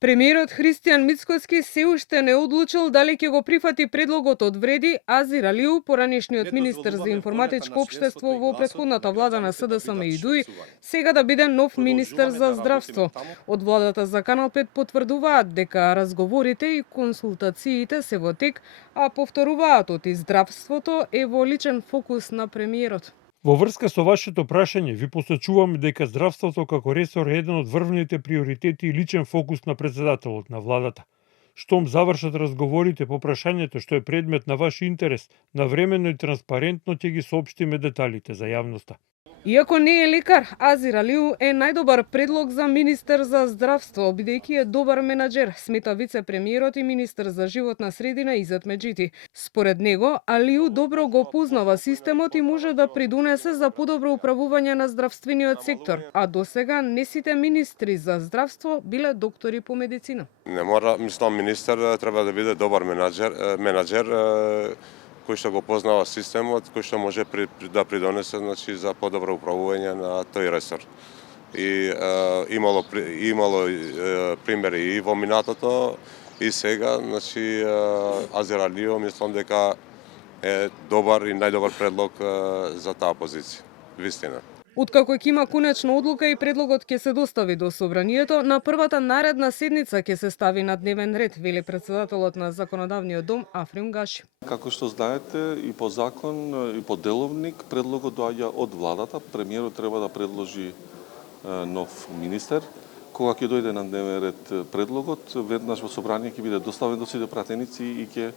Премиерот Христијан Мицкоски се уште не одлучил дали ќе го прифати предлогот од Вреди Азир Алиу, поранешниот министер за информатичко општество во претходната влада на СДСМ и ДУИ, сега да биде нов министер за здравство. Од владата за Канал 5 потврдуваат дека разговорите и консултациите се во тек, а повторуваат оти здравството е во личен фокус на премиерот. Во врска со вашето прашање, ви посочувам дека здравството како ресор е еден од врвните приоритети и личен фокус на председателот на владата. Штом завршат разговорите по прашањето што е предмет на ваш интерес, навремено и транспарентно ќе ги соопштиме деталите за јавноста. Иако не е лекар, Азир Алиу е најдобар предлог за министер за здравство, бидејќи е добар менаџер, смета вице-премиерот и министер за животна средина Изет Меджити. Според него, Алиу добро го познава системот и може да придонесе за подобро управување на здравствениот сектор, а досега не сите министри за здравство биле доктори по медицина. Не мора, мислам, министер треба да биде добар менаџер кој што го познава системот, кој што може да придонесе, значи, за подобро управување на тој ресор. И имало примери и во минатото и сега, значи, Азир Алиу мислам дека е добар и најдобар предлог за таа позиција. Вистина. Откако ќе има конечна одлука и предлогот ќе се достави до собранието, на првата наредна седница ќе се стави на дневен ред, вели председателот на Законодавниот дом Африм Гаши. Како што знаете, и по закон и по деловник предлогот доаѓа од владата. Премиерот треба да предложи нов министер. Кога ќе дојде на дневен ред предлогот, веднаш во собрание ќе биде доставен до сите пратеници и ќе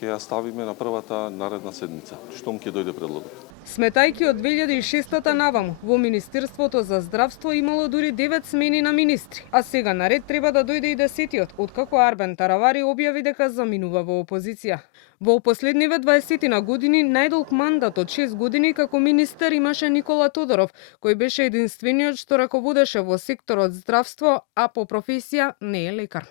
ја ставиме на првата наредна седница, штом ќе дојде предлогот. Сметајќи од 2006-та наваму, во Министерството за здравство имало дури 9 смени на министри, а сега наред треба да дојде и 10-тиот, откако Арбен Таравари објави дека заминува во опозиција. Во последниве 20 години најдолг мандат од 6 години како министер имаше Никола Тодоров, кој беше единствениот што раководеше во секторот здравство, а по професија не е лекар.